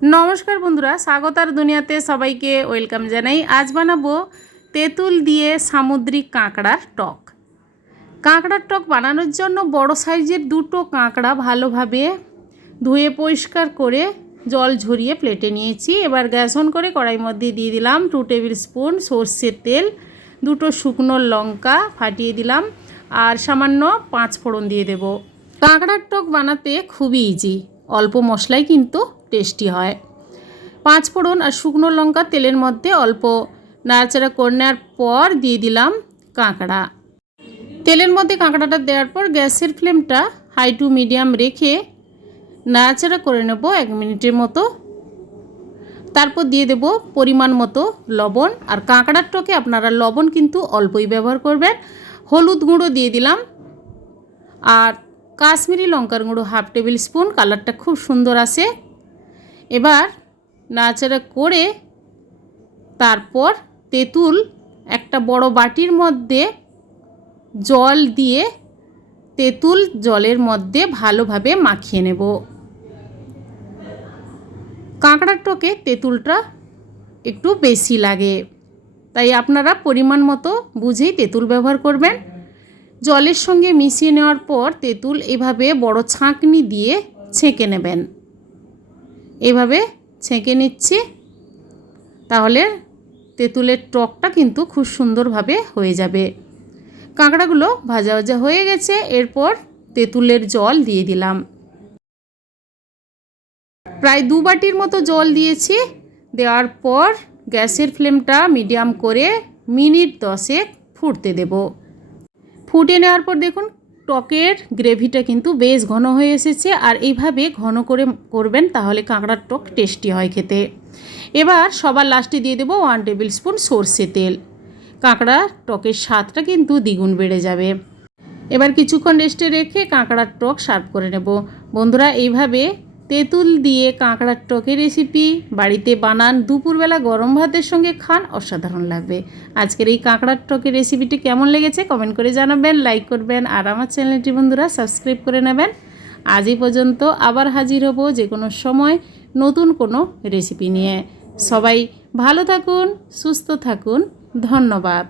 नमस्कार बंधुरा स्वागतार दुनियाते सबाइके वेलकाम जानाई। आज बानाबो तेतुल दिए सामुद्रिक काँकड़ार टक। काँकड़ार टक बानानोर जन्य बड़ो साइजेर दुटो काँकड़ा भालोभाबे धुए परिष्कार करे जल झरिए प्लेटे निয়েছি। एबार ग्यास अन करे कड़ाइर मध्य दिए दिलाम 2 टेबिल स्पून सर्षेर तेल, दुटो शुकनो लंका फाटिए दिलाम और सामान्य 5 फोड़न दिए देब। काँकड़ार टक बानाते खूबই इजी, अल्प मशलाई किन्तु टेस्टी है। 5 फोड़न और शुकनो लंका तेलेर मध्य अल्प नाड़ाचाड़ा करे नेওয়ার पर दिए दिलाम काँकड़ा। तेलेर मध्य काँकड़ाटा देওয়ার पर गैसेर फ्लेमटा हाई टू मिडियाम रेखे नाड़ाचाड़ा करे नेब 1 मिनिटेर मतो। तारपर दिए देब परिमाण मतो लवण। और काँकड़ार टके आपनारा लवण किन्तु अल्पई व्यवहार करबेन। हलुद गुঁড়ো दिए दिलाम और काश्मीरी लंकार गुঁড়ো हाफ टेबिल स्पून, कालारटा खूब सुंदर आसे। एबार नाड़ाचाड़ा करे तारपर तेतुल एक बड़ो बाटिर मध्य जल दिए तेतुल जलेर मध्य भालोभाबे माखिए नेब। काँकड़ार टके तेतुलटा एकटू बेशी लागे, ताई आपनारा परिमाण मतो बुझेई तेतुल व्यवहार करबेन। जलेर संगे मिशिए नेওয়ার पर तेतुल एभाবে बड़ो छाँकनी दिए छेके नेবেন। एभाবে छेके निচ্ছি, ताहले तेतुलेर टकटा किन्तु खूब सुंदरभाবে হয়ে যাবে। काँकड़ागुलो भाजा भाजा হয়ে গেছে। एरपर तेतुलेर जल दिए दिलाम, प्राय 2 बाटिर मतो जल दिएছি। देওয়ার पर गैसेर फ्लेमटा मिडियाम करे मिनिट 10 फुटते देब। फुटिয়ে নেওয়ার पर देखुन टकेर ग्रेभिटा किन्तु बेश घन হয়ে এসেছে। আর এইভাবে ঘন করে করবেন, তাহলে কাঁকড়ার টক টেস্টি হয় খেতে। এবার সবার লাস্টে দিয়ে দেব 1 টেবিল স্পুন সরষে তেল। কাঁকড়ার টকের স্বাদটা কিন্তু দ্বিগুণ বেড়ে যাবে। এবার কিছুক্ষণ রেস্টে রেখে কাঁকড়ার টক সার্ভ করে নেব। বন্ধুরা, এইভাবে তেঁতুল দিয়ে কাঁকড়ার টকের রেসিপি বাড়িতে বানান, দুপুরবেলা গরম ভাতের সঙ্গে খান, অসাধারণ লাগবে। আজকের এই কাঁকড়ার টকের রেসিপিটি কেমন লেগেছে কমেন্ট করে জানাবেন, লাইক করবেন আর আমার চ্যানেলটি বন্ধুরা সাবস্ক্রাইব করে নেবেন। আজ এই পর্যন্ত, আবার হাজির হব যে কোনো সময় নতুন কোনো রেসিপি নিয়ে। সবাই ভালো থাকুন, সুস্থ থাকুন, ধন্যবাদ।